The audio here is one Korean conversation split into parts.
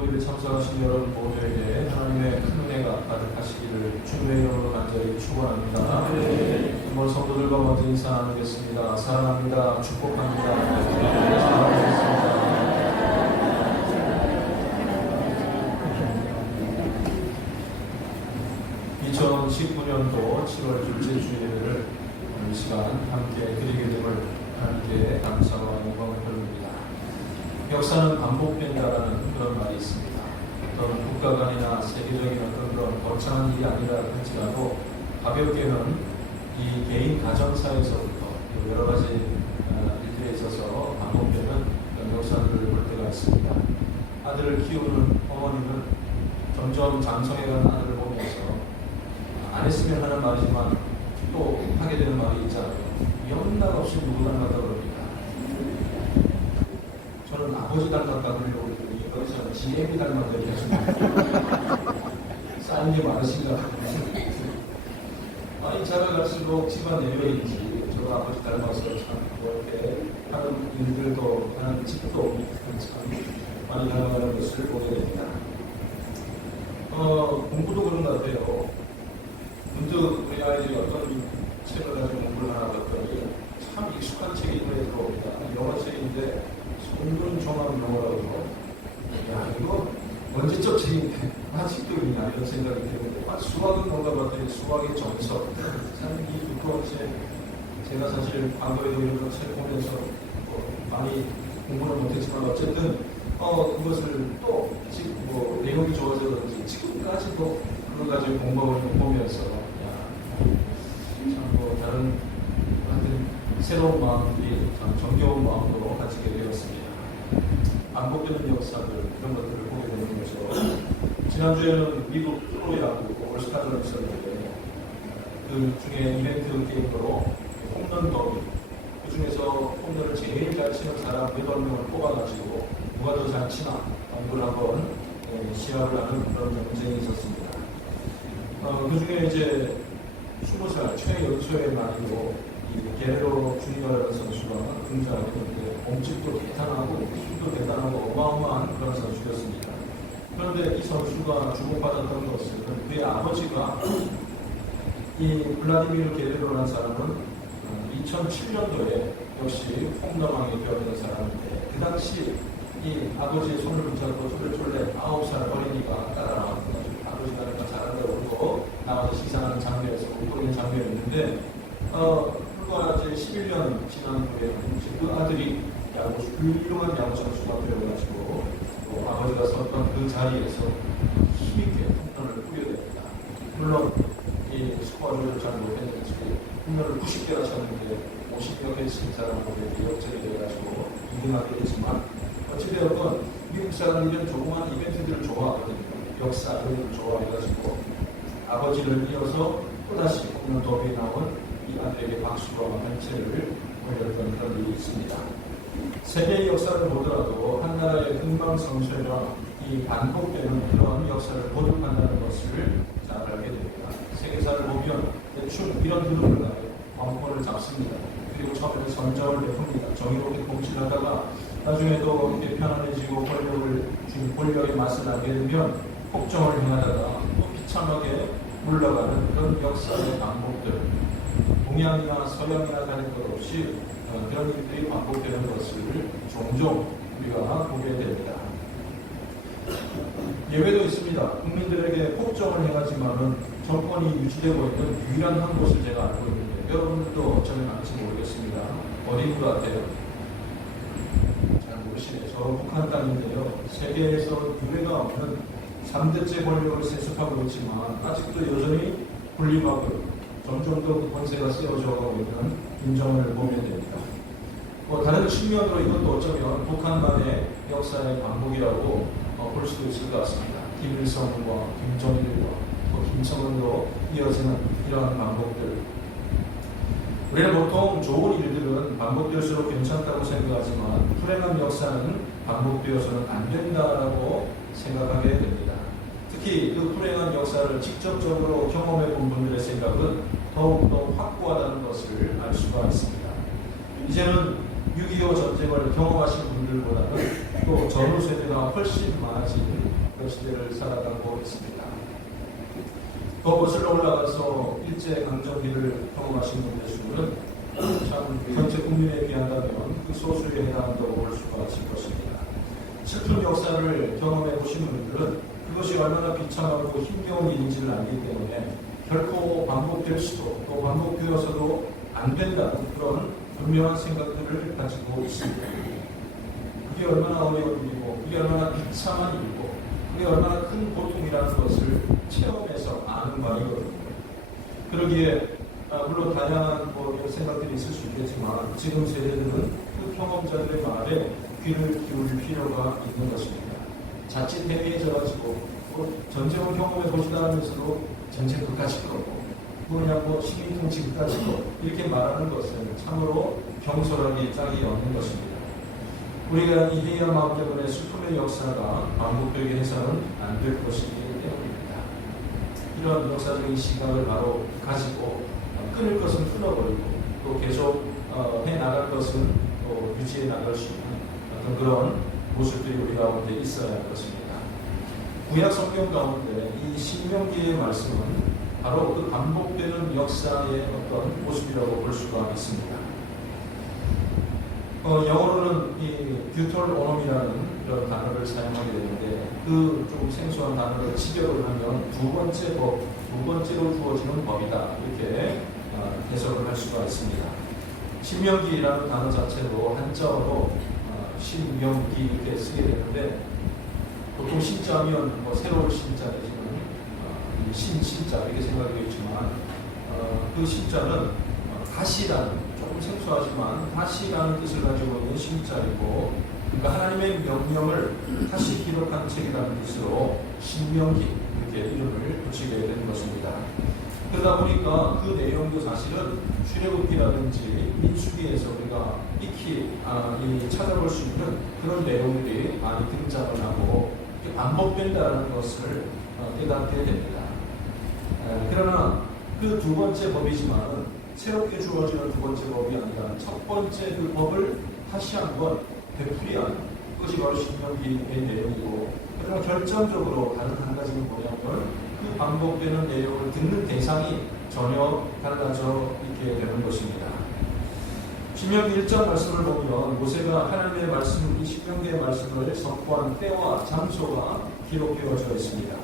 기도에 참석하신 여러분 모두에게 하나님의 큰 은혜가 가득하시기를 주님의 이름으로 간절히 축원합니다. 오늘 성도들과 먼저 인사 나누겠습니다. 사랑합니다. 축복합니다. 사랑하겠습니다. 2019년도 7월 둘째 주일을 이 시간 함께 드리게 됨을 하나님께 감사와 영광을 돌립니다. 역사는 반복된다라는 그런 말이 있습니다. 어떤 국가 간이나 세계적인 어떤 그런 거창한 일이 아니라 할지라도 가볍게는 이 개인 가정사에서부터 여러 가지 일들에 있어서 반복되는 그런 역사들을 볼 때가 있습니다. 아들을 키우는 어머니는 점점 장성해가는 아들을 보면서 안 했으면 하는 말이지만 또 하게 되는 말이 있잖아요. 연락 없이 누구 닮았다 그럽니다. 저는 아버지 닮았다 그러려고 했더니 여기서는 지혜미 닮았다 얘기하십니다. 쌓인 게 많으신가? 아니 자라갈수록 집안 내면인지 저 아버지 닮아서 참 이렇게 하는 일들도 하는 집도 참 많이 닮아가는 것을 보게 됩니다. 공부도 그런 것 같아요. 문득 우리 아이들이 어떤 책을 가지고 공부를 하나 봤더니 참 익숙한 책이 눈에 들어옵니다. 영어책인데 손문 종합 영어라고. 야, 이거 언제적 책인데 아직도 있냐 이런 생각이 드는데 수학은 뭔가 봤더니 수학의 정석. 참 이 두꺼운 책, 제가 사실 과거에도 이런 책 보면서 많이 공부는 못했지만 어쨌든 그것을 또 지금 내용이 좋아서 그런지 지금까지도 그걸 가지고 공부를 보면서 참 다른 새로운 마음들이 참 정겨운 마음으로 가지게 되었습니다. 반복되는 역사들 이런 것들을 보게 되는 거죠. 지난주에는 미국 프로야구 올스타전이 있었는데 그 중에 이벤트 게임으로 홈런 더비, 그 중에서 홈런을 제일 잘 치는 사람 8명을 뽑아가지고 누가 더 잘 치나 이걸 한번 시합을 하는 그런 경쟁이 있었습니다. 그 중에 이제 20살 최연소의 나이로 이 게레로 주니어라는 선수가 등장하게 되는데 몸집도 대단하고 기술도 대단하고 어마어마한 그런 선수였습니다. 그런데 이 선수가 주목받았던 것은 그의 아버지가 이 블라디미르 게레로라는 사람은 2007년도에 역시 홈런왕이 되었던 사람인데 그 당시 이 아버지의 손을 붙잡고 쫄래쫄래 9살 어린이가 따라 나왔거든요. 아버지가 내가 잘한다고 그러고 나와서 시상하는 장면에서 웃고 있는 장면이었는데 불과 이제 11년 지난 후에 그 아들이 훌륭한 야구 선수가 되어가지고 아버지가 섰던 그 자리에서 힘있게 홈런을 뿌려댑니다. 물론 이 스코어 조절을 잘 못했는지 홈런을 90개나 쳤는데 50여 개 친 사람하고 역전이 돼가지고 2등하게 됐지만 어찌되었건 미국 사람들은 조그만 이벤트들을 좋아하거든요. 역사 이런 걸 좋아해가지고 아버지를 이어서 또다시 홈런 더비에 나온 이 아들에게 박수와 한채를 올렸던 그런 일이 있습니다. 세계의 역사를 보더라도 한 나라의 흥망성쇠나 이 반복되는 그런 역사를 보존한다는 것을 잘 알게 됩니다. 세계사를 보면 대충 이런 흐름을 가요. 왕권을 잡습니다. 그리고 처음에 선정을 베풉니다. 정의롭게 통치를 하다가 나중에도 이렇게 편안해지고 권력의 맛을 알게 되면 폭정을 행하다가 또 비참하게 물러가는 그런 역사의 반복들, 동양이나 서양이나 다른 것 없이 그런 일들이 반복되는 것을 종종 우리가 보게 됩니다. 예외도 있습니다. 국민들에게 폭정을 행하지만은 정권이 유지되고 있는 유일한 한 곳을 제가 알고 있는데 여러분들도 어쩌면 알지 모르겠습니다. 어딘 것 같아요? 잘 모르시네요. 저 북한 땅인데요. 세계에서 유례가 없는 3대째 권력을 세습하고 있지만 아직도 여전히 군림하고 점점 더 권세가 세워져가고 있는 인정을 보게 됩니다. 다른 측면으로 이것도 어쩌면 북한만의 역사의 반복이라고 볼 수도 있을 것 같습니다. 김일성과 김정일과 또 김정은으로 이어지는 이러한 반복들. 우리는 보통 좋은 일들은 반복될수록 괜찮다고 생각하지만 불행한 역사는 반복되어서는 안 된다라고 생각하게 됩니다. 특히 그 불행한 역사를 직접적으로 경험해 본 분들의 생각은 더욱더 확고하다는 것을 알 수가 있습니다. 이제는 6.25 전쟁을 경험하신 분들보다는 또 전후 세대가 훨씬 많아진 시대를 살아가고 있습니다. 더 거슬러 올라가서 일제강점기를 경험하신 분들 중에는 참 전체 국민에 비한다면 그 소수에 해당한다고 볼 수가 있을 것입니다. 슬픈 역사를 경험해 보신 분들은 그것이 얼마나 비참하고 힘겨운 일인지를 알기 때문에 결코 반복될 수도 또 반복되어서도 안 된다는 그런 분명한 생각들을 가지고 있습니다. 그게 얼마나 어려운 일이고 그게 얼마나 비참한 일이고 그게 얼마나 큰 고통이라는 것을 체험해서 아는 바이거든요. 그러기에 물론 다양한 생각들이 있을 수 있겠지만 지금 세대들은 그 경험자들의 말에 귀를 기울일 필요가 있는 것입니다. 자칫 해이해져가지고 전쟁을 경험해 보시다 하면서도 전쟁 끝까지 거고 시민통치 끝까지 거 이렇게 말하는 것은 참으로 경솔하기 짝이 없는 것입니다. 우리가 이 해이한 마음 때문에 슬픔의 역사가 반복되게 해서는 안 될 것이기 때문입니다. 이런 역사적인 시각을 바로 가지고 끊을 것은 끊어버리고 또 계속 해나갈 것은 또 유지해 나갈 수 있는 어떤 그런 모습들이 우리 가운데 있어야 할 것입니다. 구약 성경 가운데 이 신명기의 말씀은 바로 그 반복되는 역사의 어떤 모습이라고 볼 수가 있습니다. 영어로는 이 듀톨오놈이라는 이런 단어를 사용하게 되는데 그 좀 생소한 단어를 직역을 하면 두 번째로 주어지는 법이다 이렇게 해석을 할 수가 있습니다. 신명기라는 단어 자체로 한자어로 신명기 이렇게 쓰게 되는데 보통 신자면 새로운 신자 내지는 신자 이렇게 생각이 되지만 그 신자는 다시라는 조금 생소하지만 다시라는 뜻을 가지고 있는 신자이고 그러니까 하나님의 명령을 다시 기록한 책이라는 뜻으로 신명기 이렇게 이름을 붙이게 된 것입니다. 그러다 보니까 그 내용도 사실은 출애굽기라든지 민수기에서 우리가 익히 찾아볼 수 있는 그런 내용들이 많이 등장을 하고 반복된다는 것을 깨닫게 됩니다. 그러나 그 두 번째 법이지만 새롭게 주어지는 두 번째 법이 아니라 첫 번째 그 법을 다시 한번 되풀이하는 그것이 바로 신명기의 내용이고 그러나 결정적으로 다른 한 가지는 뭐냐면 그 반복되는 내용을 듣는 대상이 전혀 달라져 있게 되는 것입니다. 신명기 1장 말씀을 보면 모세가 하나님의 말씀, 이 신명기의 말씀을 선포한 때와 장소가 기록되어져 있습니다.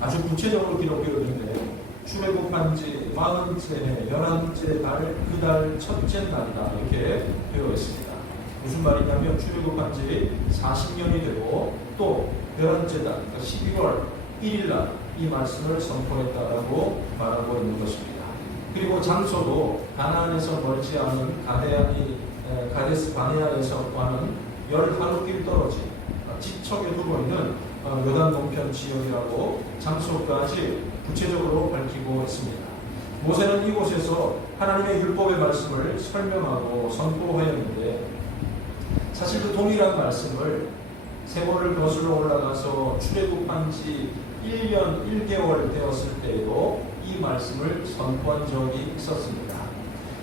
아주 구체적으로 기록되어 있는데 출애굽한 지 40째 해 11째 달 그 달 첫째 날이다 이렇게 되어 있습니다. 무슨 말이냐면 출애굽한 지 40년이 되고 또 11째 달 그러니까 12월 1일 날 이 말씀을 선포했다라고 말하고 있는 것입니다. 그리고 장소도 가나안에서 멀지 않은 가데스 바네아에서와는 10하루길 떨어진 지척에 두고 있는 요단 동편 지역이라고 장소까지 구체적으로 밝히고 있습니다. 모세는 이곳에서 하나님의 율법의 말씀을 설명하고 선포하였는데 사실 그 동일한 말씀을 세월을 거슬러 올라가서 출애굽한 지 1년 1개월 되었을 때에도 이 말씀을 선포한 적이 있었습니다.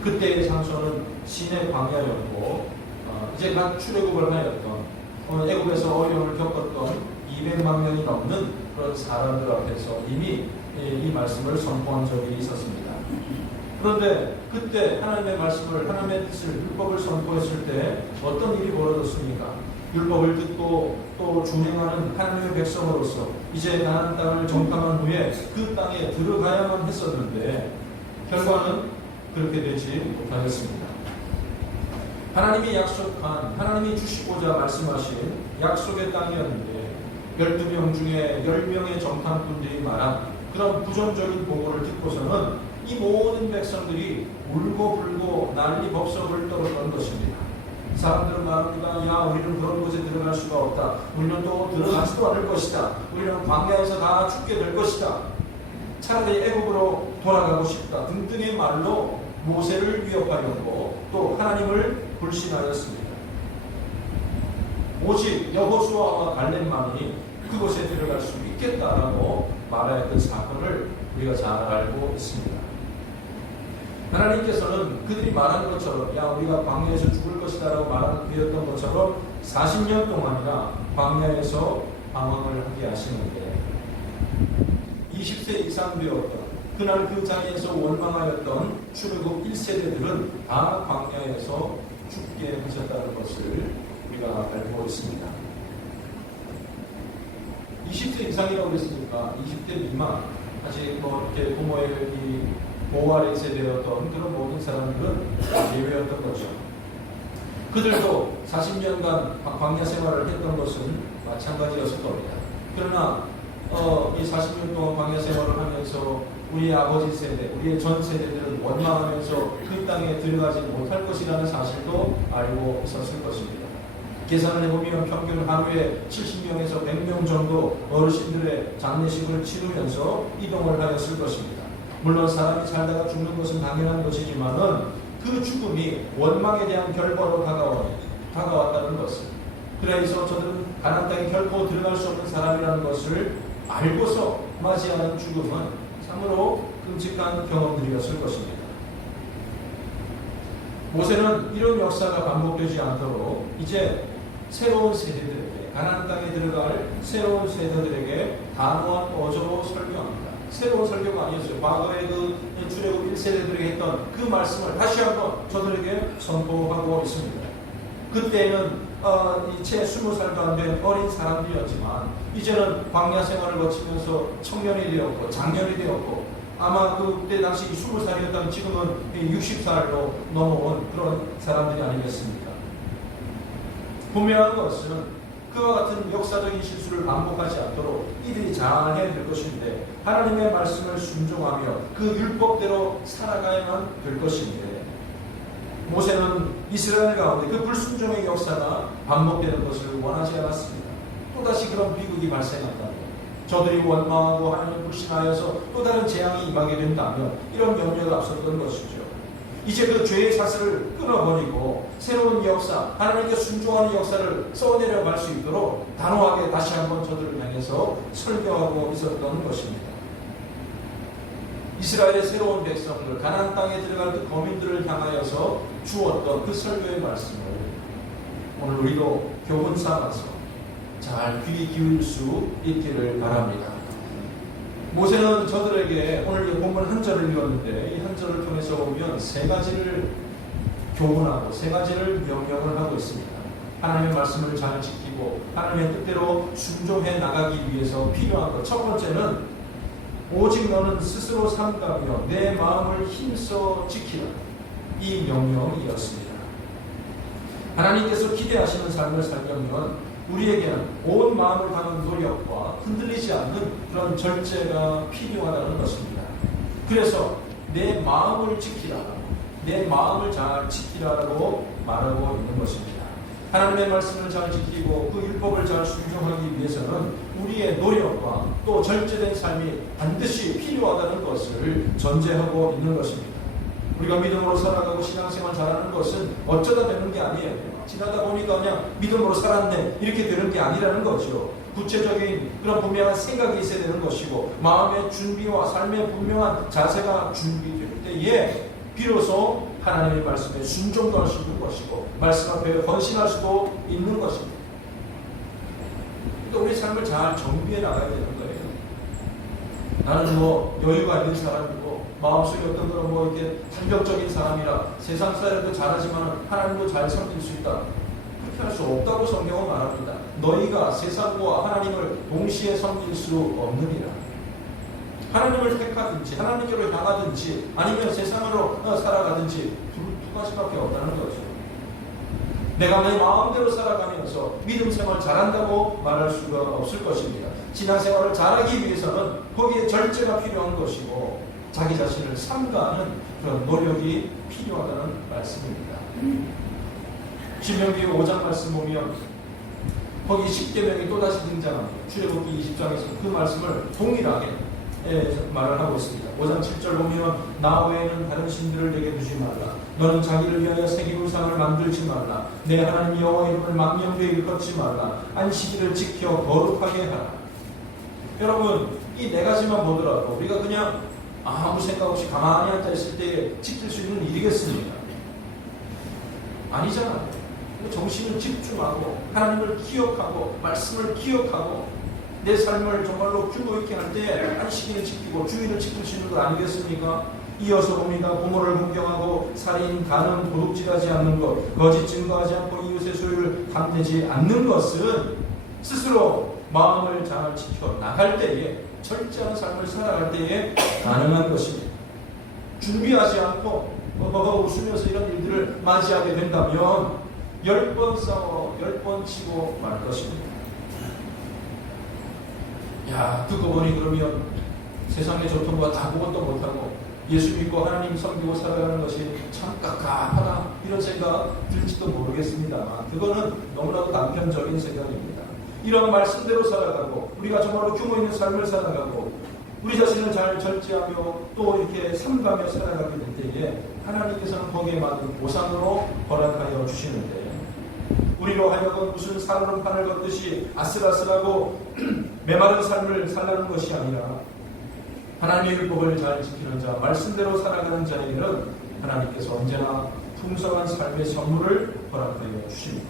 그때의 장소는 시내 광야였고 이제 갓 출애굽을 하였던 애굽에서 어려움을 겪었던 200만 명이 넘는 그런 사람들 앞에서 이미 이 말씀을 선포한 적이 있었습니다. 그런데 그때 하나님의 말씀을 하나님의 뜻을 율법을 선포했을 때 어떤 일이 벌어졌습니까? 율법을 듣고 또 준행하는 하나님의 백성으로서 이제 가나안 땅을 정탐한 후에 그 땅에 들어가야만 했었는데 결과는 그렇게 되지 못하였습니다. 하나님이 약속한 하나님이 주시고자 말씀하신 약속의 땅이었는데 12명 중에 10명의 정탐꾼들이 말한 그런 부정적인 보고를 듣고서는 이 모든 백성들이 울고 불고 난리 법석을 떨었던 것입니다. 사람들은 말합니다. 야, 우리는 그런 곳에 들어갈 수가 없다. 우리는 또 들어가지도 않을 것이다. 우리는 광야에서 다 죽게 될 것이다. 차라리 애국으로 돌아가고 싶다. 등등의 말로 모세를 위협하려고 또 하나님을 불신하였습니다. 오직 여호수아와 갈렙만이 그곳에 들어갈 수 있겠다라고 말하였던 사건을 우리가 잘 알고 있습니다. 하나님께서는 그들이 말한 것처럼 야 우리가 광야에서 죽을 것이다 라고 말하였던 것처럼 40년 동안이나 광야에서 방황을 하게 하시는데 20세 이상 되었던 그날 그 자리에서 원망하였던 출애굽 1세대들은 다 광야에서 죽게 하셨다는 것을 우리가 알고 있습니다. 20세 이상이라고 그랬으니까 20대 미만, 아직 이렇게 부모의 보호 아래 세대였던 그런 모든 사람들은 예외였던 거죠. 그들도 40년간 광야 생활을 했던 것은 마찬가지였을 겁니다. 그러나 이 40년 동안 광야 생활을 하면서 우리의 아버지 세대, 우리의 전 세대들은 원망하면서 그 땅에 들어가지 못할 것이라는 사실도 알고 있었을 것입니다. 계산을 해보면 평균 하루에 70명에서 100명 정도 어르신들의 장례식을 치르면서 이동을 하였을 것입니다. 물론 사람이 살다가 죽는 것은 당연한 것이지만은 그 죽음이 원망에 대한 결과로 다가왔다는 것을, 그래서 저들은 가나안 땅에 결코 들어갈 수 없는 사람이라는 것을 알고서 맞이하는 죽음은 참으로 끔찍한 경험들이었을 것입니다. 모세는 이런 역사가 반복되지 않도록 이제 새로운 세대들에게, 가나안 땅에 들어갈 새로운 세대들에게 단호한 어조로 설교합니다. 새로운 설교가 아니었어요. 과거에 그 출애굽 1세대들에게 했던 그 말씀을 다시 한번 저들에게 선포하고 있습니다. 그때는 채 20살도 안 된 어린 사람들이었지만 이제는 광야 생활을 거치면서 청년이 되었고 장년이 되었고, 아마 그때 당시 20살이었다면 지금은 60살로 넘어온 그런 사람들이 아니겠습니까? 분명한 것은 그와 같은 역사적인 실수를 반복하지 않도록 이들이 잘 해야 될 것인데, 하나님의 말씀을 순종하며 그 율법대로 살아가야만 될 것인데, 모세는 이스라엘 가운데 그 불순종의 역사가 반복되는 것을 원하지 않았습니다. 또다시 그런 비극이 발생한다면, 저들이 원망하고 하나님을 불신하여서 또 다른 재앙이 임하게 된다면 이런 염려가 앞섰던 것이죠. 이제 그 죄의 사슬을 끊어버리고 새로운 역사, 하나님께 순종하는 역사를 써내려갈 수 있도록 단호하게 다시 한번 저들을 향해서 설교하고 있었던 것입니다. 이스라엘의 새로운 백성들, 가나안 땅에 들어갈 그 거민들을 향하여서 주었던 그 설교의 말씀을 오늘 우리도 교훈 삼아서 잘 귀 기울일 수 있기를 바랍니다. 모세는 저들에게 오늘 본문 한 절을 읽었는데, 이 한 절을 통해서 보면 세 가지를 교훈하고 세 가지를 명령을 하고 있습니다. 하나님의 말씀을 잘 지키고 하나님의 뜻대로 순종해 나가기 위해서 필요한 것. 첫 번째는 오직 너는 스스로 삼가며 내 마음을 힘써 지키라. 이 명령이었습니다. 하나님께서 기대하시는 삶을 살려면 우리에게는 온 마음을 다하는 노력과 흔들리지 않는 그런 절제가 필요하다는 것입니다. 그래서 내 마음을 지키라, 내 마음을 잘 지키라라고 말하고 있는 것입니다. 하나님의 말씀을 잘 지키고 그 율법을 잘 순종하기 위해서는 우리의 노력과 또 절제된 삶이 반드시 필요하다는 것을 전제하고 있는 것입니다. 우리가 믿음으로 살아가고 신앙생활 잘하는 것은 어쩌다 되는 게 아니에요. 지나다 보니까 그냥 믿음으로 살았네 이렇게 되는 게 아니라는 거죠. 구체적인 그런 분명한 생각이 있어야 되는 것이고, 마음의 준비와 삶의 분명한 자세가 준비될 때에 비로소 하나님의 말씀에 순종도 할 수 있는 것이고 말씀 앞에 헌신할 수도 있는 것입니다. 그러니까 우리 삶을 잘 정비해 나가야 되는 거예요. 나는 여유가 있는 사람이고 마음속에 어떤 그런 이렇게 탄력적인 사람이라 세상 사람도 잘하지만 하나님도 잘 섬길 수 있다. 그렇게 할 수 없다고 성경은 말합니다. 너희가 세상과 하나님을 동시에 섬길 수 없느니라. 하나님을 택하든지 하나님께로 향하든지 아니면 세상으로 살아가든지 두 가지밖에 없다는 거죠. 내가 내 마음대로 살아가면서 믿음 생활 잘한다고 말할 수가 없을 것입니다. 신앙생활을 잘하기 위해서는 거기에 절제가 필요한 것이고 자기 자신을 삼가하는 그런 노력이 필요하다는 말씀입니다. 신명기 5장 말씀 보면 거기 10계명이 또다시 등장합니다. 출애굽기 20장에서 그 말씀을 동일하게 말을 하고 있습니다. 5장 7절 보면 나 외에는 다른 신들을 내게 두지 말라. 너는 자기를 위하여 새기물상을 만들지 말라. 내 하나님 여호와 이름을 망령되이 일컫지 말라. 안식일을 지켜 거룩하게 하라. 여러분, 이 네 가지만 보더라도 우리가 그냥 아무 생각 없이 가만히 앉아있을 때 지킬 수 있는 일이겠습니까? 아니잖아요. 정신을 집중하고 하나님을 기억하고 말씀을 기억하고 내 삶을 정말로 규모 있게 할 때 안식일을 지키고 주일을 지킬 수 있는 것 아니겠습니까? 이어서 봅니다. 부모를 공경하고 살인, 간음, 도둑질하지 않는 것, 거짓 증거하지 않고 이웃의 소유를 탐내지 않는 것은 스스로 마음을 잘 지켜 나갈 때에, 철저한 삶을 살아갈 때에 가능한 것입니다. 준비하지 않고 웃으면서 이런 일들을 맞이하게 된다면 10번 싸워 10번 치고 말 것입니다. 야, 듣고 보니 그러면 세상의 전통과 아무것도 못하고 예수 믿고 하나님 섬기고 살아가는 것이 참 깝깝하다, 이런 생각 들지도 모르겠습니다만 그거는 너무나도 단편적인 생각입니다. 이런 말씀대로 살아가고 우리가 정말로 규모 있는 삶을 살아가고 우리 자신을 잘 절제하며 또 이렇게 삼가며 살아가게 될 때에 하나님께서는 거기에 맞는 보상으로 허락하여 주시는데, 우리로 하여금 무슨 살얼음 판을 걷듯이 아슬아슬하고 메마른 삶을 살라는 것이 아니라 하나님의 율법을 잘 지키는 자, 말씀대로 살아가는 자에게는 하나님께서 언제나 풍성한 삶의 선물을 허락하여 주십니다.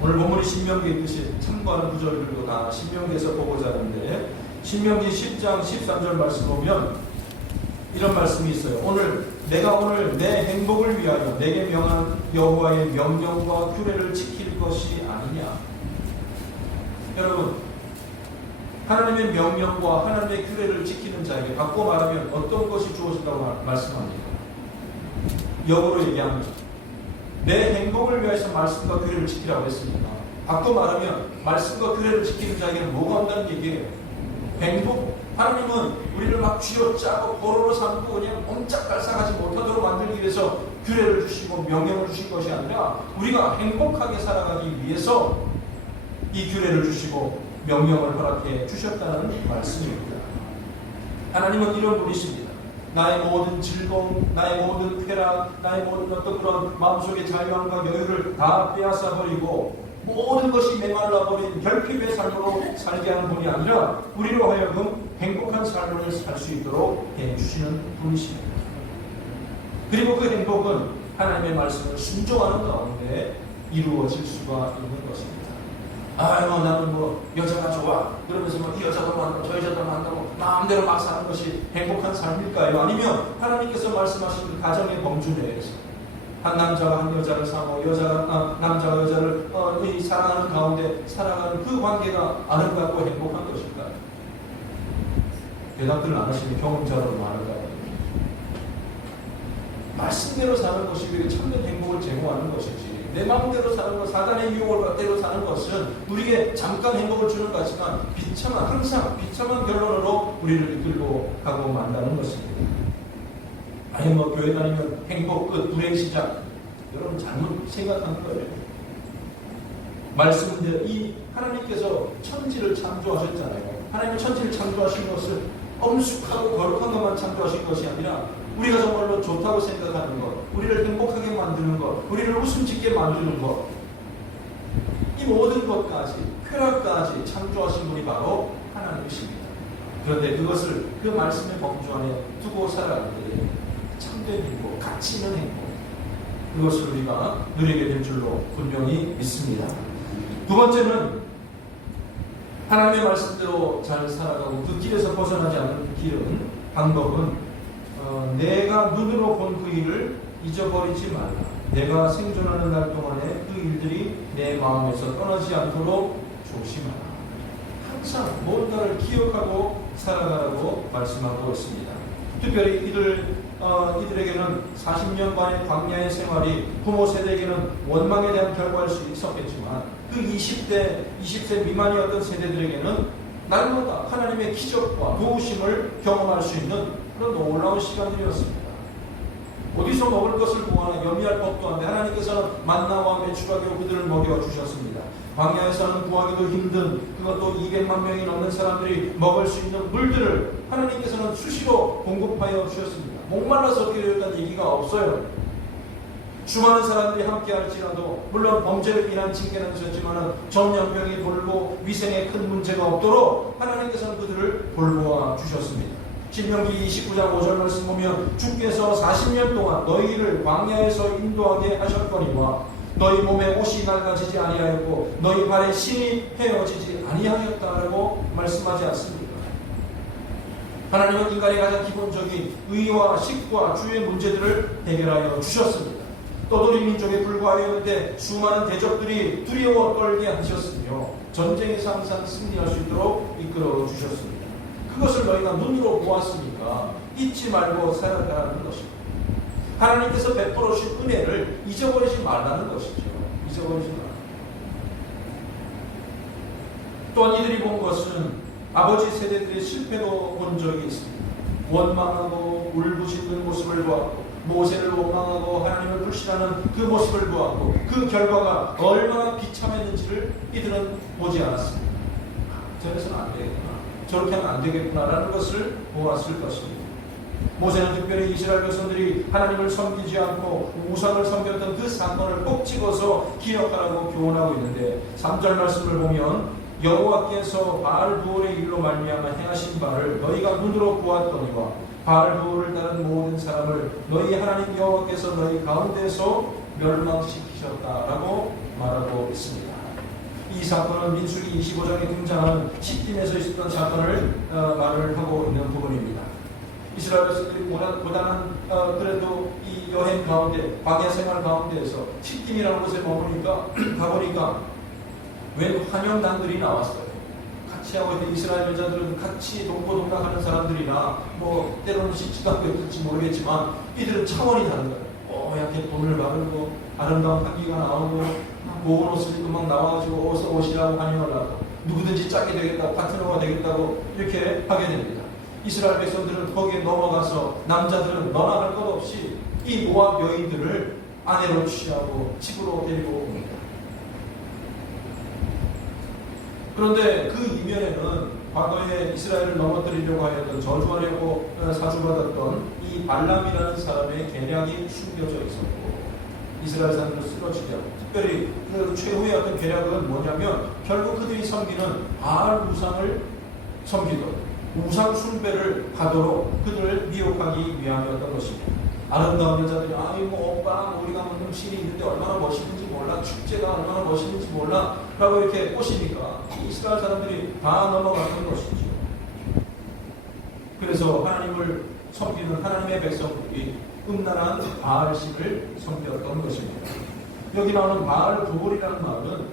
오늘 본문이 신명기에 있듯이 참고하는 구절들도 다 신명기에서 보고자 하는데, 신명기 10장 13절 말씀 보면 이런 말씀이 있어요. 내가 오늘 내 행복을 위하여 내게 명한 여호와의 명령과 규례를 지킬 것이 아니냐. 여러분, 하나님의 명령과 하나님의 규례를 지키는 자에게 바꿔 말하면 어떤 것이 주어진다고 말씀합니까? 역으로 얘기합니다. 내 행복을 위해서 말씀과 규례를 지키라고 했습니다. 바꿔 말하면 말씀과 규례를 지키는 자에게는 뭐가 온다는 얘기예요? 행복. 하나님은 우리를 막 쥐어짜고 포로로 삼고 그냥 옴짝달싹하지 못하도록 만들기 위해서 규례를 주시고 명령을 주신 것이 아니라 우리가 행복하게 살아가기 위해서 이 규례를 주시고 명령을 허락해 주셨다는 말씀입니다. 하나님은 이런 분이십니다. 나의 모든 즐거움, 나의 모든 쾌락, 나의 모든 어떤 그런 마음속의 자유함과 여유를 다 빼앗아 버리고 모든 것이 메말라버린 결핍의 삶으로 살게 하는 분이 아니라 우리로 하여금 행복한 삶을 살 수 있도록 해주시는 분이십니다. 그리고 그 행복은 하나님의 말씀을 순종하는 가운데 이루어질 수가 있는 것입니다. 나는 여자가 좋아, 그러면서 이 여자도 만나고 저 여자도 만나고 마음대로 막 사는 것이 행복한 삶일까요? 아니면 하나님께서 말씀하신 그 가정의 범주 내에서 한 남자가 한 여자를 사고 남자가 여자를 사랑하는 가운데 살아가는 그 관계가 아름답고 행복한 것일까요? 대답들을 안 하시는 경험자로 말할까요? 말씀대로 사는 것이 우리에게 참된 행복을 제공하는 것이지, 내 마음대로 사는 것, 사단의 유혹을 받대로 사는 것은 우리에게 잠깐 행복을 주는 것 같지만 항상 비참한 결론으로 우리를 이끌고 가고 만다는 것입니다. 아니 교회 다니면 행복 끝, 불행 시작. 여러분 잘못 생각하는 거예요. 말씀대로 이 하나님께서 천지를 창조하셨잖아요. 하나님은 천지를 창조하신 것을 엄숙하고 거룩한 것만 창조하신 것이 아니라 우리가 정말로 좋다고 생각하는 것, 우리를 행복하게 만드는 것, 우리를 웃음 짓게 만드는 것, 이 모든 것까지, 쾌락까지 창조하신 분이 바로 하나님이십니다. 그런데 그것을 그 말씀의 범주 안에 두고 살아갈 때 참된 행복, 가치 있는 행복, 그것을 우리가 누리게 될 줄로 분명히 믿습니다. 두 번째는 하나님의 말씀대로 잘 살아가고 그 길에서 벗어나지 않는 방법은 내가 눈으로 본 그 일을 잊어버리지 말라. 내가 생존하는 날 동안에 그 일들이 내 마음에서 떠나지 않도록 조심하라. 항상 뭔가를 기억하고 살아가라고 말씀하고 있습니다. 특별히 이들에게는 40년간의 광야의 생활이 부모 세대에게는 원망에 대한 결과일 수 있었겠지만 그 20세 미만이었던 세대들에게는 날마다 하나님의 기적과 도우심을 경험할 수 있는 그런 놀라운 시간들이었습니다. 어디서 먹을 것을 구하나 염려할 법도 한데 하나님께서는 만나와 메추라기로 그들을 먹여주셨습니다. 광야에서는 구하기도 힘든 그것도 200만 명이 넘는 사람들이 먹을 수 있는 물들을 하나님께서는 수시로 공급하여 주셨습니다. 목말라서 어떻게 되었다는 얘기가 없어요. 수많은 사람들이 함께 할지라도 물론 범죄를 인한 징계는 있었지만 전염병이 돌고 위생에 큰 문제가 없도록 하나님께서는 그들을 돌보아 주셨습니다. 신명기 29장 5절 말씀 보면 주께서 40년 동안 너희를 광야에서 인도하게 하셨거니와 너희 몸에 옷이 낡아지지 아니하였고 너희 발에 신이 헤어지지 아니하였다라고 말씀하지 않습니까? 하나님은 인간의 가장 기본적인 의와 식과 주의 문제들을 해결하여 주셨습니다. 떠돌이 민족에 불과하였는데 수많은 대적들이 두려워 떨게 하셨으며 전쟁에서 항상 승리할 수 있도록 이끌어 주셨습니다. 그것을 너희가 눈으로 보았으니까 잊지 말고 살아가라는 것입니다. 하나님께서 베풀어 주신 은혜를 잊어버리지 말라는 것이죠. 잊어버리지 말라. 또한 이들이 본 것은 아버지 세대들의 실패로 본 적이 있습니다. 원망하고 울부짖는 모습을 보았고 모세를 원망하고 하나님을 불신하는 그 모습을 보았고 그 결과가 얼마나 비참했는지를 이들은 보지 않았습니다. 저래서는 안 되겠구나. 저렇게 하면 안 되겠구나라는 것을 보았을 것입니다. 모세는 특별히 이스라엘 백성들이 하나님을 섬기지 않고 우상을 섬겼던 그 사건을 꼭 집어서 기억하라고 교훈하고 있는데 3절 말씀을 보면 여호와께서 바알부올의 일로 말미암아 행하신 바를 너희가 눈으로 보았더니와 바알부올을 따른 모든 사람을 너희 하나님 여호와께서 너희 가운데서 멸망시키셨다라고 말하고 있습니다. 이 사건은 민수기 25장에 등장하는 시딤에서 있었던 사건을 말을 하고 있는 부분입니다. 이스라엘 백성들이 고단한 그래도 이 여행 가운데 광야 생활 가운데에서 시딤이라는 곳에 가보니까 웬 환영단들이 나왔어요. 같이 하고 있는 이스라엘 여자들은 같이 동고동락하는 사람들이나 뭐 때로는 씻지도 않고 있을지 모르겠지만 이들은 차원이 다른 거예요. 이렇게 돈을 바르고 아름다운 향기가 나오고 고운 옷을 입고 막 나와가지고 어서 오시라고 환영을 하고 누구든지 짝이 되겠다고 파트너가 되겠다고 이렇게 하게 됩니다. 이스라엘 백성들은 거기에 넘어가서 남자들은 너나 할 것 없이 이 모압 여인들을 아내로 취하고 집으로 데리고 옵니다. 그런데 그 이면에는 과거에 이스라엘을 넘어뜨리려고 하였던 저주하려고 사주받았던 이 발람이라는 사람의 계략이 숨겨져 있었고 이스라엘 사람들을 쓰러지게 하고 특별히 그 최후의 어떤 계략은 뭐냐면 결국 그들이 섬기는 바알 우상을 섬기도록 우상 숭배를 하도록 그들을 미혹하기 위함이었던 것입니다. 아름다운 여자들이 뭐 오빠 우리가 무슨 신이 있는데 얼마나 멋있는지 몰라 축제가 얼마나 멋있는지 몰라 라고 이렇게 꼬시니까 이스라엘 사람들이 다 넘어갔던 것이죠. 그래서 하나님을 섬기는 하나님의 백성들이 음란한 바알신을 섬겼던 것입니다. 여기 나오는 바알부올이라는 말은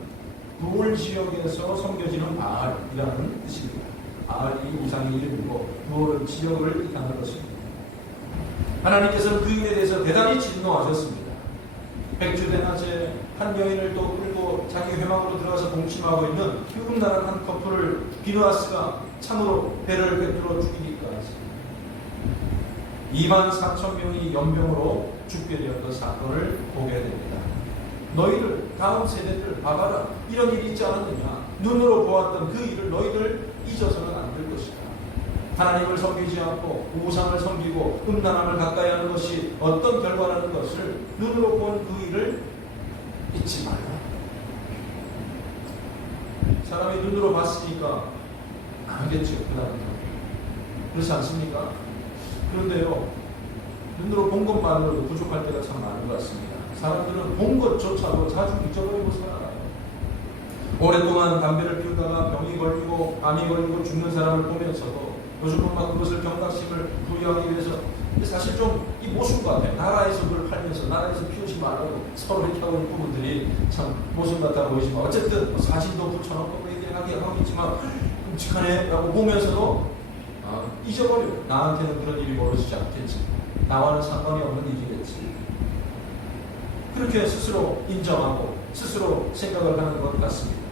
부올 지역에서 섬겨지는 바알이라는 뜻입니다. 바알이 우상의 이름이고 부올 지역을 뜻하는 것입니다. 하나님께서는 그 일에 대해서 대단히 진노하셨습니다. 백주대낮에 한 여인을 또 끌고 자기 회막으로 들어가서 동침하고 있는 그 음란한 한 커플을 비누아스가 참으로 배를 꿰뚫어 죽이기까지 24,000명이 연병으로 죽게 되었던 사건을 보게 됩니다. 너희들 다음 세대들 봐봐라. 이런 일이 있지 않았느냐. 눈으로 보았던 그 일을 너희들 잊어서는 안 될 것이다. 하나님을 섬기지 않고 우상을 섬기고 음란함을 가까이 하는 것이 어떤 결과라는 것을 눈으로 본 그 일을 잊지 말라. 사람이 눈으로 봤으니까 알겠죠. 그다음부터. 그렇지 않습니까? 그런데요, 눈으로 본 것만으로도 부족할 때가 참 많은 것 같습니다. 사람들은 본 것조차도 자주 잊어버리고 살아가요. 오랫동안 담배를 피우다가 병이 걸리고 암이 걸리고 죽는 사람을 보면서도 요즘은 막 그것을 경각심을 부여하기 위해서 사실 좀 이 모순 같아요. 나라에서 그걸 팔면서 나라에서 피우지 말라고 서로 이렇게 하고 있는 부분들이 참 모순 같아 보이지만 어쨌든 뭐 사진도 붙여놓고 얘기하게 하고 있지만 끔찍하네 라고 보면서도 잊어버려요. 나한테는 그런 일이 벌어지지 않겠지. 나와는 상관이 없는 일이겠지. 그렇게 스스로 인정하고 스스로 생각을 하는 것 같습니다.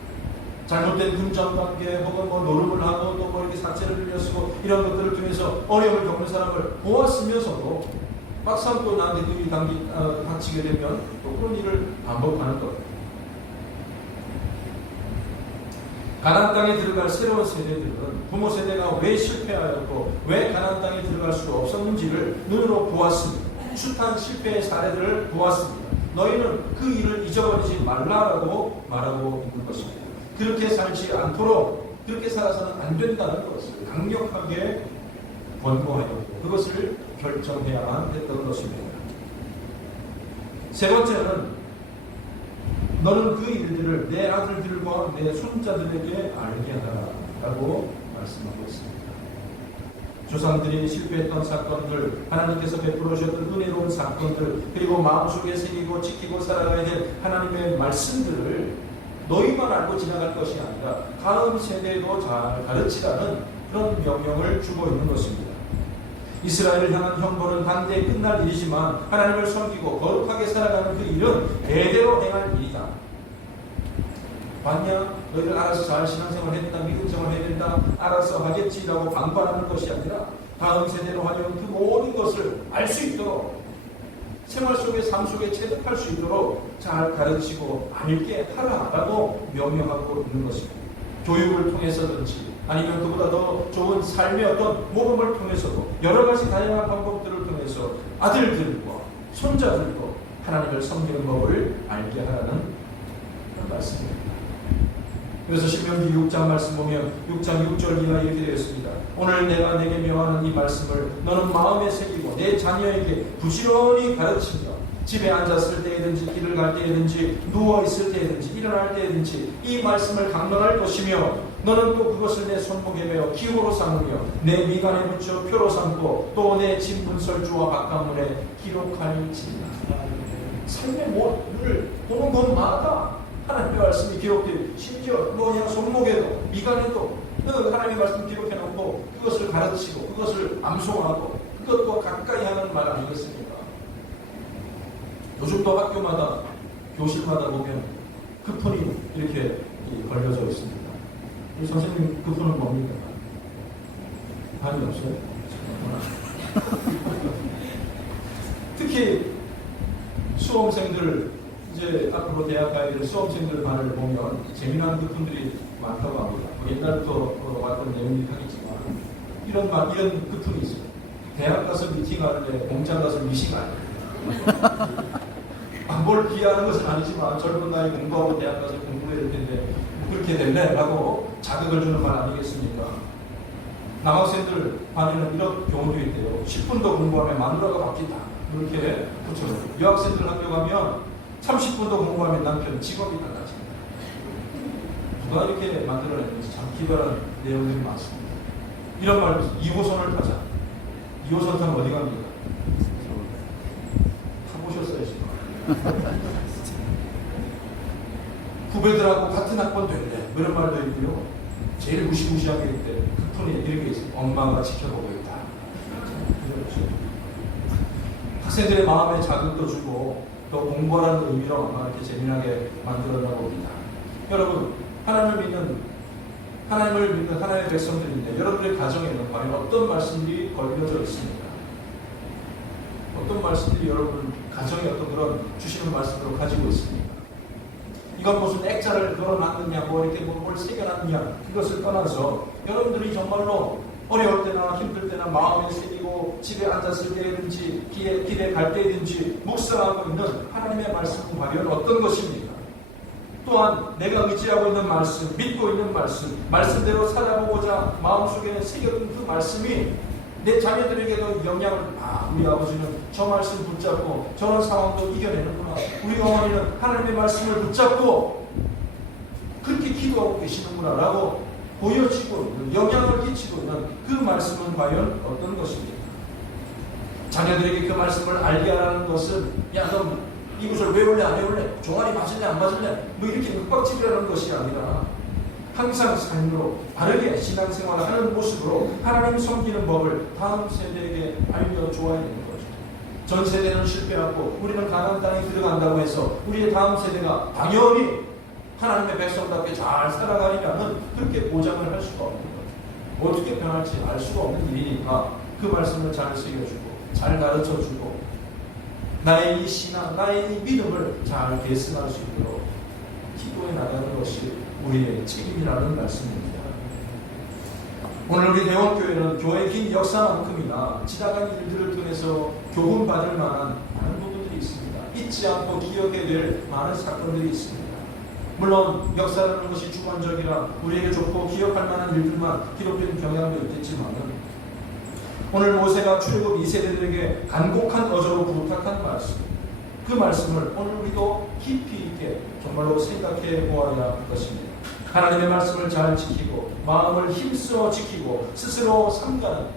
잘못된 금전관계 혹은 뭐 노름을 하고 또 뭐 이렇게 사채를 빌려 쓰고 이런 것들을 통해서 어려움을 겪는 사람을 보았으면서도 막상 또 나한테 눈이 닥치게 되면 또 그런 일을 반복하는 것. 가나안 땅에 들어갈 새로운 세대들은 부모 세대가 왜 실패하였고 왜 가나안 땅에 들어갈 수 없었는지를 눈으로 보았습니다. 숱한 실패의 사례들을 보았습니다. 너희는 그 일을 잊어버리지 말라라고 말하고 있는 것입니다. 그렇게 살지 않도록 그렇게 살아서는 안 된다는 것을 강력하게 권고하였고 그것을 결정해야만 했던 것입니다. 세 번째는 너는 그 일들을 내 아들들과 내 손자들에게 알게 하라라고 말씀하고 있습니다. 조상들이 실패했던 사건들, 하나님께서 베풀어 주셨던 은혜로운 사건들, 그리고 마음속에 새기고 지키고 살아가야 될 하나님의 말씀들을 너희만 알고 지나갈 것이 아니라 다음 세대에도 잘 가르치라는 그런 명령을 주고 있는 것입니다. 이스라엘을 향한 형벌은 단대에 끝날 일이지만 하나님을 섬기고 거룩하게 살아가는 그 일은 대대로 행할 일이다. 봤냐? 너희들 알아서 잘 신앙생활 했다, 믿음생활 해야 된다, 알아서 하겠지라고 방관하는 것이 아니라 다음 세대로 하려는 그 모든 것을 알 수 있도록 생활 속에 삶 속에 체득할 수 있도록 잘 가르치고 알게 하라라고 명령하고 있는 것입니다. 교육을 통해서든지 아니면 그보다 더 좋은 삶의 어떤 모범을 통해서도 여러 가지 다양한 방법들을 통해서 아들들과 손자들도 하나님을 섬기는 법을 알게 하라는 그런 말씀입니다. 그래서 신명기 6장 말씀 보면 6장 6절 이하 이렇게 되어 있습니다. 오늘 내가 내게 명하는 이 말씀을 너는 마음에 새기고 내 자녀에게 부지런히 가르치며 집에 앉았을 때든지 길을 갈 때든지 누워있을 때든지 일어날 때든지 이 말씀을 강론할 것이며 너는 또 그것을 내 손목에 메어 기호로 삼으며 내 미간에 붙여 표로 삼고 또 내 진문설주와 바깥문에 기록할지니라. 삶의 모든 보는 것마다 하나님의 말씀이 기록되어 심지어 뭐냐 손목에도 미간에도 하나님의 말씀 기록해놓고 그것을 가르치고 그것을 암송하고 그것과 가까이 하는 말 아니겠습니까? 요즘도 학교마다 교실마다 보면 급폰이 이렇게 걸려져 있습니다. 우리 선생님 급폰은 뭡니까? 반이 없어요? 특히 수험생들 이제 앞으로 대학 가야 될 수험생들 반을 보면 재미난 급폰들이 많다고 합니다. 옛날부터 왔던 내용이긴 하겠지만 이런 급폰이 있어요. 대학 가서 미팅할 때 공장 가서 미팅할 때 뭘 비하하는 것은 아니지만 젊은 나이 공부하고 대학 가서 공부해야 될 텐데 그렇게 됐네 라고 자극을 주는 말 아니겠습니까? 남학생들 반에는 이런 경우도 있대요. 10분 더 공부하면 마누라가 바뀐다. 이렇게 붙여요. 여학생들 학교 가면 30분 더 공부하면 남편 직업이 달라집니다. 누가 이렇게 만들어냈는지 참 기발한 내용들이 많습니다. 이런 말도 2호선을 타자. 2호선 타면 어디 갑니까? 타보셨어요 지금? 후배들하고 같은 학번 됐네. 이런 말도 있고요. 제일 무시무시하게 때 급폰이 이렇게 있어요. 엄마가 지켜보고 있다. 학생들의 마음에 자극도 주고 또 공부하라는 의미로 아마 이렇게 재미나게 만들었나 봅니다. 여러분, 하나님을 믿는 하나님의 백성들인데 여러분의 가정에는 과연 어떤 말씀들이 걸려져 있습니까? 어떤 말씀들이 여러분 가정에 어떤 그런 주시는 말씀으로 가지고 있습니까? 이건 무슨 액자를 걸어놨느냐, 뭐 이렇게 뭘 새겨놨느냐, 그것을 떠나서 여러분들이 정말로 어려울 때나 힘들 때나 마음에 새기고 집에 앉았을 때든지 길에 갈 때든지 묵상하고 있는 하나님의 말씀은 과연 어떤 것입니까? 또한 내가 의지하고 있는 말씀, 믿고 있는 말씀대로 살아보고자 마음속에 새겨둔 그 말씀이 내 자녀들에게도 영향을, 우리 아버지는 저 말씀 붙잡고 저런 상황도 이겨내는구나. 우리 어머니는 하나님의 말씀을 붙잡고 그렇게 기도하고 계시는구나 라고 보여지고 있는, 영향을 끼치고 있는 그 말씀은 과연 어떤 것입니까? 자녀들에게 그 말씀을 알게 하라는 것은 야, 너 이것을 외울래 안 외울래? 종아리 맞을래 안 맞을래? 뭐 이렇게 윽박지르라는 것이 아니라 항상 삶으로 바르게 신앙생활을 하는 모습으로 하나님 섬기는 법을 다음 세대에게 알려줘야 되는 거죠. 전 세대는 실패하고 우리는 가나안 땅에 들어간다고 해서 우리의 다음 세대가 당연히 하나님의 백성답게 잘 살아가리라는 그렇게 보장을 할 수가 없는 거죠. 어떻게 변할지 알 수가 없는 일이니까 그 말씀을 잘 새겨주고 잘 가르쳐주고 나의 이 신앙, 나의 이 믿음을 잘 계승할 수 있도록 기도해 나가는 것이 우리의 책임이라는 말씀입니다. 오늘 우리 대원교회는 교회 긴 역사만큼이나 지나간 일들을 통해서 교훈받을 만한 많은 부분들이 있습니다. 잊지 않고 기억해야 될 많은 사건들이 있습니다. 물론 역사라는 것이 주관적이라 우리에게 좋고 기억할 만한 일들만 기록된 경향도 있겠지만 오늘 모세가 출애굽 2세대들에게 간곡한 어조로 부탁한 말씀, 그 말씀을 오늘 우리도 깊이 있게 정말로 생각해 보아야 할 것입니다. 하나님의 말씀을 잘 지키고 마음을 힘써 지키고 스스로 삼가는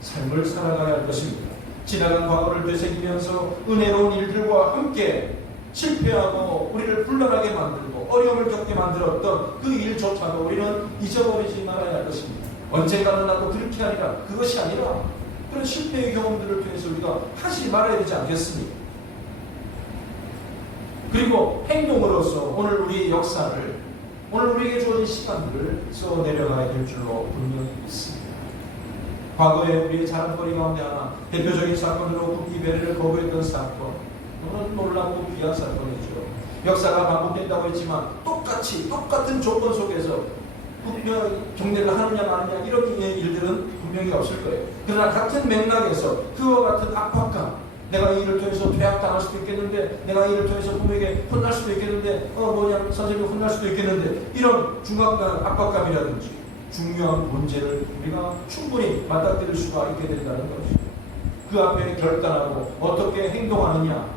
삶을 살아가야 할 것입니다. 지나간 과거를 되새기면서 은혜로운 일들과 함께 실패하고 우리를 불안하게 만들고 어려움을 겪게 만들었던 그 일조차도 우리는 잊어버리지 말아야 할 것입니다. 언젠가는 나도 그렇게 하리라, 그것이 아니라 그런 실패의 경험들을 통해서 우리가 하지 말아야 되지 않겠습니까? 그리고 행동으로서 오늘 우리의 역사를, 오늘 우리에게 주어진 시간들을 써내려가야 될 줄로 분명히 믿습니다. 과거에 우리의 자랑거리 가운데 하나, 대표적인 사건으로 국기 배례를 거부했던 사건, 너무나 놀랍고 귀한 사건이죠. 역사가 반복된다고 했지만 똑같은 조건 속에서 경례를 하느냐 마느냐 이런 일들은 분명히 없을 거예요. 그러나 같은 맥락에서 그와 같은 압박감, 내가 이 일을 통해서 퇴학당할 수도 있겠는데, 내가 이 일을 통해서 부모에게 혼날 수도 있겠는데, 선생님이 혼날 수도 있겠는데, 이런 중압감, 압박감이라든지 중요한 문제를 우리가 충분히 맞닥뜨릴 수가 있게 된다는 것이죠. 그 앞에 결단하고 어떻게 행동하느냐.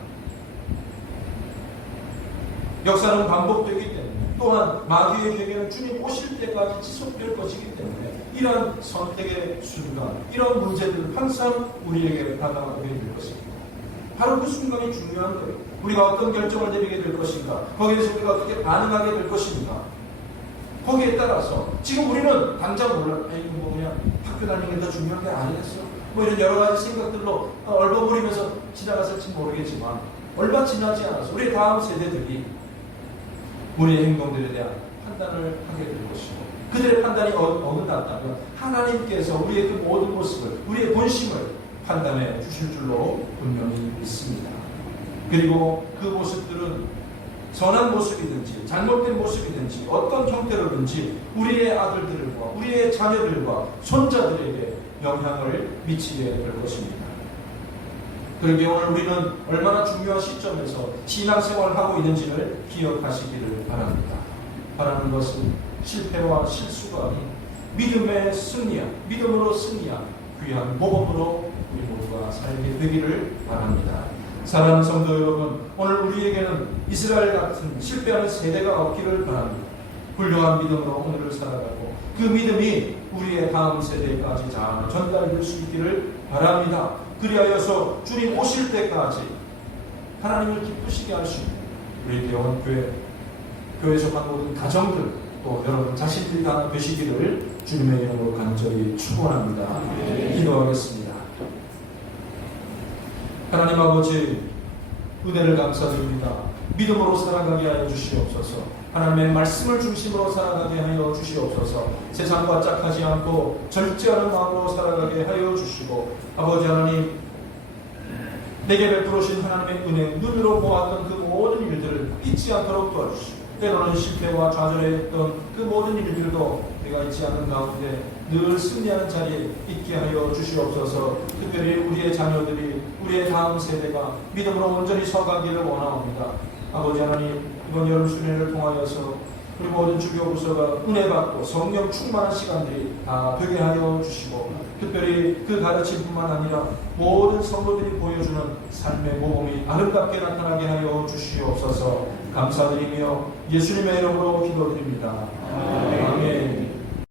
역사는 반복되기 때문에, 또한 마귀의 계획은 주님 오실 때까지 지속될 것이기 때문에 이러한 선택의 순간, 이런 문제들은 항상 우리에게 다가오게 될 것입니다. 바로 그 순간이 중요한 거예요. 우리가 어떤 결정을 내리게 될 것인가, 거기에서 우리가 어떻게 반응하게 될 것인가, 거기에 따라서 지금 우리는 당장 몰라, 뭐 그냥 학교 다니는 게 더 중요한 게 아니겠어, 뭐 이런 여러 가지 생각들로 얼버무리면서 지나갔을지 모르겠지만, 얼마 지나지 않아서 우리 다음 세대들이 우리의 행동들에 대한 판단을 하게 될 것이고, 그들의 판단이 어긋났다면 하나님께서 우리의 그 모든 모습을, 우리의 본심을 판단해 주실 줄로 분명히 믿습니다. 그리고 그 모습들은 선한 모습이든지 잘못된 모습이든지 어떤 형태로든지 우리의 아들들과 우리의 자녀들과 손자들에게 영향을 미치게 될 것입니다. 그러기에 오늘 우리는 얼마나 중요한 시점에서 신앙생활을 하고 있는지를 기억하시기를 바랍니다. 바라는 것은 실패와 실수가 아닌 믿음의 승리야, 믿음으로 승리한 귀한 모범으로 우리 모두가 살게 되기를 바랍니다. 사랑하는 성도 여러분, 오늘 우리에게는 이스라엘 같은 실패하는 세대가 없기를 바랍니다. 훌륭한 믿음으로 오늘을 살아가고 그 믿음이 우리의 다음 세대까지 잘 전달될 수 있기를 바랍니다. 그리하여서 주님 오실 때까지 하나님을 기쁘시게 할 수 있는 우리 대원교회, 교회에 속한 모든 가정들, 또 여러분 자신들이 다 되시기를 주님의 이름으로 간절히 축원합니다. 기도하겠습니다. 하나님 아버지, 은혜를 감사드립니다. 믿음으로 살아가게 하여 주시옵소서. 하나님의 말씀을 중심으로 살아가게 하여 주시옵소서. 세상과 짝하지 않고 절제하는 마음으로 살아가게 하여 주시고, 아버지 하나님, 내게 베풀으신 하나님의 은혜, 눈으로 보았던 그 모든 일들을 잊지 않도록 도와주시고, 때로는 실패와 좌절했던 그 모든 일들도 내가 잊지 않는 가운데 늘 승리하는 자리에 있게 하여 주시옵소서. 특별히 우리의 자녀들이, 우리의 다음 세대가 믿음으로 온전히 서가기를 원하옵니다. 아버지 하나님, 이번 여름 수련회를 통하여서 우리 모든 주교 부서가 은혜 받고 성령 충만한 시간들이 다 되게 하여 주시고, 특별히 그 가르침뿐만 아니라 모든 성도들이 보여주는 삶의 모범이 아름답게 나타나게 하여 주시옵소서. 감사드리며 예수님의 이름으로 기도드립니다. 아멘.